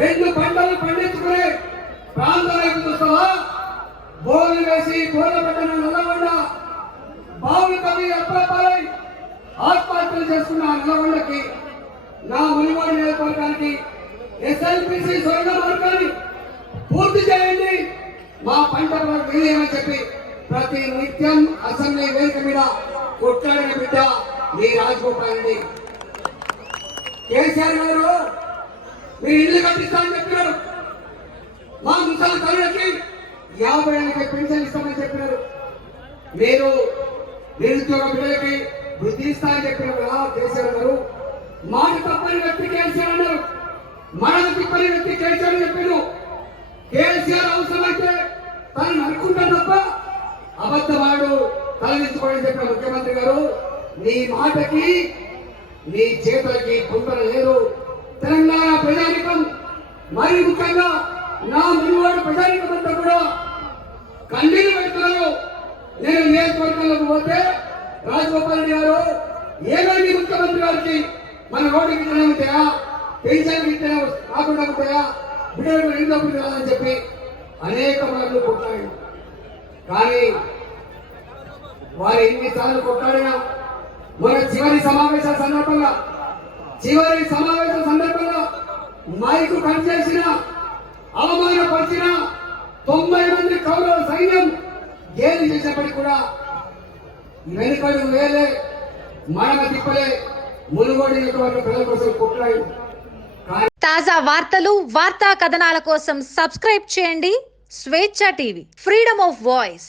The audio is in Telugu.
రెండు పంటలు పండించుకునే ప్రాంత రైతు చూస్తావా బోర్లు వేసి బోర్ల పట్టిన నల్లగొండ. బావులు కవి అప్రపాలై ఆత్మహత్యలు చేసుకున్న నల్లగొండకి నా మునివాడి నియోజకవర్గానికి ఎస్ఎల్పిసి స్వర్ణ మార్గాన్ని పూర్తి చేయండి. మా పంట వేయమని చెప్పి ప్రతి నిత్యం అసెంబ్లీ వేదిక మీద కొట్లాడిన బిడ్డ మీ రాజగోపాల్ కేసీఆర్ గారు మీరు ఇల్లు కట్టిస్తామని చెప్పినారు. మా ముసలి తల్లులకి యాభై ఎనభై పెన్షన్ ఇస్తామని చెప్పినారు. మీరు నిరుద్యోగ పిల్లలకి వృద్ధి ఇస్తామని చెప్పినారు. కదా కేసీఆర్ గారు మాట తప్పని వ్యక్తి కేసీఆర్ అన్నారు. మరణ తిప్పని వ్యక్తి కేసీఆర్ చెప్పారు కేసీఆర్ అవసరమైతే తను అనుకుంటాను తప్ప అబద్ధవాడు తలదించుకోవడం చెప్పిన ముఖ్యమంత్రి గారు నీ మాటకి నీ చేతులకి పొందన లేదు. తెలంగాణ మరి ముఖ్యంగా నా మునివాడు ప్రజానికం కూడా కన్నీరు పెడుతున్నారు నేను నియోజకవర్గంలోకి పోతే రాజగోపాల్ రెడ్డి గారు ఏమైంది ముఖ్యమంత్రి గారికి మన రోడ్డు గిట్టనే ఉంటాయా? పెన్షన్ గిట్టనే రాకుండా ఉంటాయా? బిడ్డలకు రెండు డబ్బులు రాదని చెప్పి అనేక మార్లు కొట్టాడు కానీ వారు ఎన్నిసార్లు కొట్టాడినా మన చివరి సమావేశాల సందర్భంగా చివరి సమావేశ మైకు కట్ చేసిన అవమానపరిచిన తొంభై మంది కౌరవ సైన్యం గేలి చేసినప్పటికీ కూడా వెనుకడు వేలే మడమ తిప్పలే మునుగోడినటువంటి ప్రజల కోసం కుట్రాయి తాజా వార్తలు వార్తా కథనాల కోసం సబ్స్క్రైబ్ చేయండి స్వేచ్ఛ టీవీ. Freedom of voice